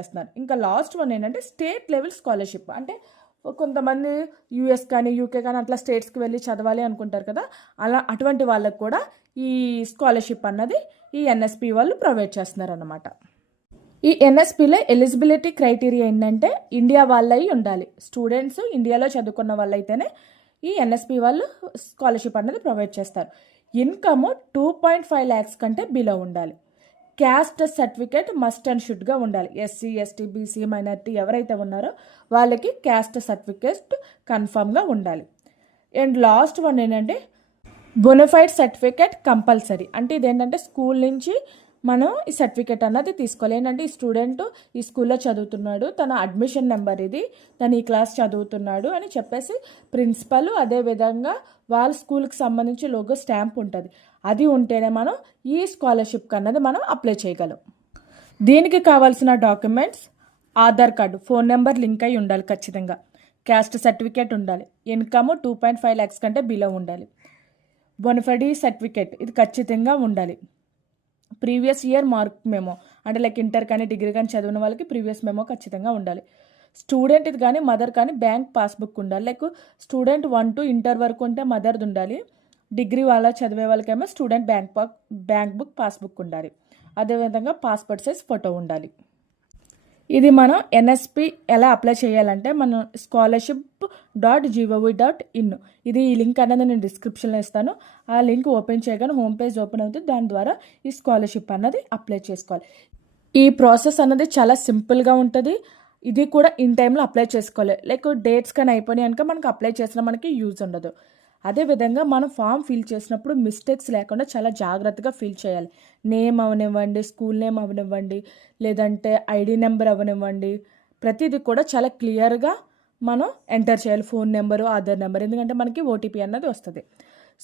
చేస్తున్నారు. ఇంకా last one ఏంటంటే స్టేట్ లెవెల్ స్కాలర్షిప్. అంటే కొంతమంది యూఎస్ కానీ యూకే కానీ అట్లా స్టేట్స్కి వెళ్ళి చదవాలి అనుకుంటారు కదా, అటువంటి వాళ్ళకు కూడా ఈ స్కాలర్షిప్ అన్నది ఈ ఎన్ఎస్పి వాళ్ళు ప్రొవైడ్ చేస్తున్నారు అన్నమాట. ఈ ఎన్ఎస్పిలో ఎలిజిబిలిటీ క్రైటీరియా ఏంటంటే ఇండియా వాళ్ళై ఉండాలి. స్టూడెంట్స్ ఇండియాలో చదువుకున్న వాళ్ళైతేనే ఈ ఎన్ఎస్పి వాళ్ళు స్కాలర్షిప్ అనేది ప్రొవైడ్ చేస్తారు. ఇన్కమ్ 2.5 lakhs కంటే బిలో ఉండాలి. క్యాస్ట్ సర్టిఫికేట్ మస్ట్ అండ్ షుడ్గా ఉండాలి. ఎస్సీ ఎస్టీ బీసీ మైనారిటీ ఎవరైతే ఉన్నారో వాళ్ళకి క్యాస్ట్ సర్టిఫికేట్ కన్ఫామ్గా ఉండాలి. అండ్ లాస్ట్ వన్ ఏంటంటే బొనఫైడ్ సర్టిఫికేట్ కంపల్సరీ. అంటే ఇదేంటంటే స్కూల్ నుంచి మనం ఈ సర్టిఫికేట్ అన్నది తీసుకోవాలి. ఏంటంటే ఈ స్టూడెంట్ ఈ స్కూల్లో చదువుతున్నాడు, తన అడ్మిషన్ నెంబర్ ఇది, తను ఈ క్లాస్ చదువుతున్నాడు అని చెప్పేసి ప్రిన్సిపల్, అదేవిధంగా వాళ్ళ స్కూల్కి సంబంధించి లోగో స్టాంప్ ఉంటుంది. అది ఉంటేనే మనం ఈ స్కాలర్షిప్కి అన్నది మనం అప్లై చేయగలం. దీనికి కావాల్సిన documents Aadhaar card, phone number link అయి ఉండాలి ఖచ్చితంగా, క్యాస్ట్ సర్టిఫికేట్ ఉండాలి, ఇన్కమ్ 2.5 lakhs కంటే బిలో ఉండాలి, బొనఫైడ్ సర్టిఫికేట్ ఇది ఖచ్చితంగా ఉండాలి, ప్రీవియస్ ఇయర్ మార్క్ మెమో అంటే లైక్ ఇంటర్ కానీ డిగ్రీ కానీ చదివిన వాళ్ళకి ప్రీవియస్ మెమో ఖచ్చితంగా ఉండాలి, స్టూడెంట్ ఇది కానీ మదర్ కానీ బ్యాంక్ పాస్బుక్ ఉండాలి. లైక్ స్టూడెంట్ 1 to ఇంటర్ వరకు ఉంటే మదర్ది ఉండాలి, డిగ్రీ వాళ్ళ చదివే వాళ్ళకేమో స్టూడెంట్ బ్యాంక్ బుక్ పాస్బుక్ ఉండాలి, అదేవిధంగా పాస్పోర్ట్ సైజ్ ఫోటో ఉండాలి. ఇది మనం ఎన్ఎస్పి ఎలా అప్లై చేయాలంటే మనం scholarship.gov.in ఇది ఈ లింక్ అనేది నేను డిస్క్రిప్షన్లో ఇస్తాను. ఆ లింక్ ఓపెన్ చేయగానే హోమ్ పేజ్ ఓపెన్ అవుతుంది. దాని ద్వారా ఈ స్కాలర్షిప్ అన్నది అప్లై చేసుకోవాలి. ఈ ప్రాసెస్ అన్నది చాలా సింపుల్గా ఉంటుంది. ఇది కూడా ఇన్ టైంలో అప్లై చేసుకోవాలి. లైక్ డేట్స్ కానీ అయిపోయినాయి కనుక మనకి అప్లై చేసినా మనకి యూజ్ ఉండదు. అదేవిధంగా మనం ఫామ్ ఫిల్ చేసినప్పుడు మిస్టేక్స్ లేకుండా చాలా జాగ్రత్తగా ఫిల్ చేయాలి. నేమ్ అవనివ్వండి, స్కూల్ నేమ్ అవనివ్వండి, లేదంటే ఐడి నెంబర్ అవనివ్వండి, ప్రతిదీ కూడా చాలా క్లియర్గా మనం ఎంటర్ చేయాలి. ఫోన్ నెంబరు, ఆధార్ నెంబర్, ఎందుకంటే మనకి ఓటీపీ అన్నది వస్తుంది.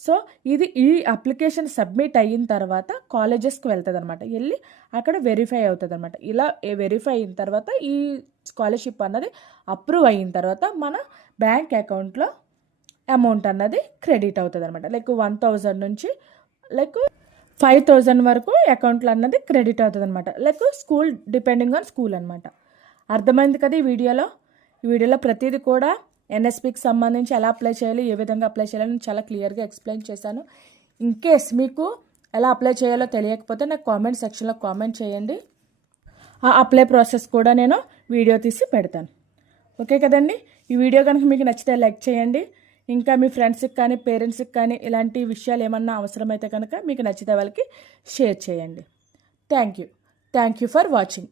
సో ఇది ఈ అప్లికేషన్ సబ్మిట్ అయిన తర్వాత కాలేజెస్కి వెళ్తుంది అనమాట, వెళ్ళి అక్కడ వెరిఫై అవుతుంది అనమాట. ఇలా వెరిఫై అయిన తర్వాత ఈ స్కాలర్షిప్ అన్నది అప్రూవ్ అయిన తర్వాత మన బ్యాంక్ అకౌంట్లో అమౌంట్ అన్నది క్రెడిట్ అవుతుంది అనమాట. లైక్ 1,000 నుంచి లైక్ 5,000 వరకు అకౌంట్లో అన్నది క్రెడిట్ అవుతుంది అనమాట. Like school depending on school అనమాట. అర్థమైంది కదా ఈ వీడియోలో ప్రతిదీ కూడా ఎన్ఎస్పికి సంబంధించి ఎలా అప్లై చేయాలి, ఏ విధంగా అప్లై చేయాలి నేను చాలా క్లియర్గా ఎక్స్ప్లెయిన్ చేశాను. ఇన్ కేస్ మీకు ఎలా అప్లై చేయాలో తెలియకపోతే నాకు కామెంట్ సెక్షన్లో కామెంట్ చేయండి. ఆ అప్లై ప్రాసెస్ కూడా నేను వీడియో తీసి పెడతాను. ఓకే కదండి. ఈ వీడియో కనుక మీకు నచ్చితే లైక్ చేయండి. ఇంకా మీ ఫ్రెండ్స్కి కానీ పేరెంట్స్కి కానీ ఇలాంటి విషయాలు ఏమన్నా అవసరమైతే కనుక మీకు నచ్చితే వాళ్ళకి షేర్ చేయండి. Thank you for watching.